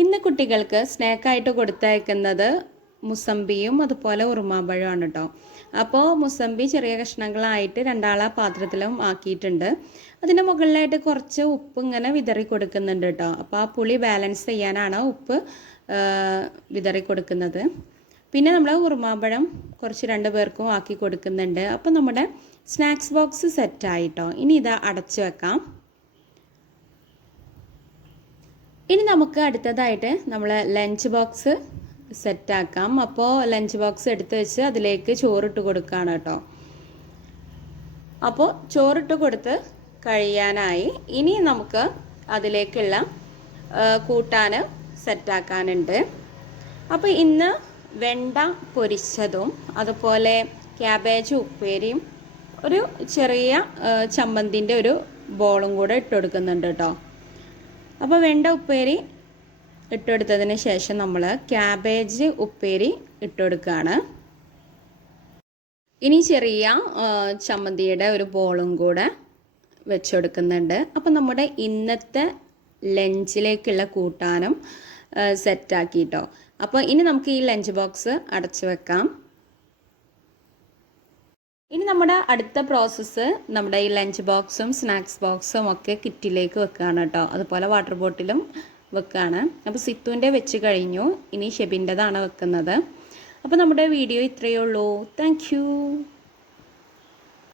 ഇന്ന് കുട്ടികൾക്ക് സ്നാക്കായിട്ട് കൊടുത്തയക്കുന്നത് മുസമ്പിയും അതുപോലെ ഉറുമാമ്പഴമാണ് കേട്ടോ. അപ്പോൾ മുസമ്പി ചെറിയ കഷ്ണങ്ങളായിട്ട് രണ്ടാളാ പാത്രത്തിലും ആക്കിയിട്ടുണ്ട്. അതിൻ്റെ മുകളിലായിട്ട് കുറച്ച് ഉപ്പ് ഇങ്ങനെ വിതറി കൊടുക്കുന്നുണ്ട് കേട്ടോ. അപ്പോൾ ആ പുളി ബാലൻസ് ചെയ്യാനാണ് ഉപ്പ് വിതറി കൊടുക്കുന്നത്. പിന്നെ നമ്മൾ ഉറുമാമ്പഴം കുറച്ച് 2 പേർക്കും ആക്കി കൊടുക്കുന്നുണ്ട്. അപ്പോൾ നമ്മുടെ സ്നാക്സ് ബോക്സ് സെറ്റായിട്ടോ. ഇനി ഇത് അടച്ചു വെക്കാം. ഇനി നമുക്ക് അടുത്തതായിട്ട് നമ്മൾ ലഞ്ച് ബോക്സ് സെറ്റാക്കാം. അപ്പോൾ ലഞ്ച് ബോക്സ് എടുത്ത് വെച്ച് അതിലേക്ക് ചോറിട്ട് കൊടുക്കുകയാണ് കേട്ടോ. അപ്പോൾ ചോറിട്ട് കൊടുത്ത് കഴിയാനായി. ഇനി നമുക്ക് അതിലേക്കുള്ള കൂട്ടാൻ സെറ്റാക്കാനുണ്ട്. അപ്പോൾ ഇന്ന് വെണ്ട പൊരിച്ചതും അതുപോലെ ക്യാബേജ് ഉപ്പേരിയും ഒരു ചെറിയ ചമ്മന്തിൻ്റെ ഒരു ബോളും കൂടെ ഇട്ട് കൊടുക്കുന്നുണ്ട് കേട്ടോ. അപ്പോൾ വെണ്ട ഉപ്പേരി ഇട്ടുകൊടുത്തതിന് ശേഷം നമ്മൾ ക്യാബേജ് ഉപ്പേരി ഇട്ടുകൊടുക്കുകയാണ്. ഇനി ചെറിയ ചമ്മന്തിയുടെ ഒരു ബോളും കൂടെ വെച്ചുകൊടുക്കുന്നുണ്ട്. അപ്പോൾ നമ്മുടെ ഇന്നത്തെ ലഞ്ചിലേക്കുള്ള കൂട്ടാനും സെറ്റാക്കിട്ടോ. അപ്പോൾ ഇനി നമുക്ക് ഈ ലഞ്ച് ബോക്സ് അടച്ചു വെക്കാം. ഇനി നമ്മുടെ അടുത്ത പ്രോസസ്സ് നമ്മുടെ ഈ ലഞ്ച് ബോക്സും സ്നാക്സ് ബോക്സും ഒക്കെ കിറ്റിലേക്ക് വെക്കുകയാണ് കേട്ടോ. അതുപോലെ വാട്ടർ ബോട്ടിലും വെക്കുകയാണ്. അപ്പോൾ സിത്തുവിൻ്റെ വെച്ച് കഴിഞ്ഞു. ഇനി ഷെബിൻ്റെതാണ് വെക്കുന്നത്. അപ്പോൾ നമ്മുടെ വീഡിയോ ഇത്രയേ ഉള്ളൂ. താങ്ക്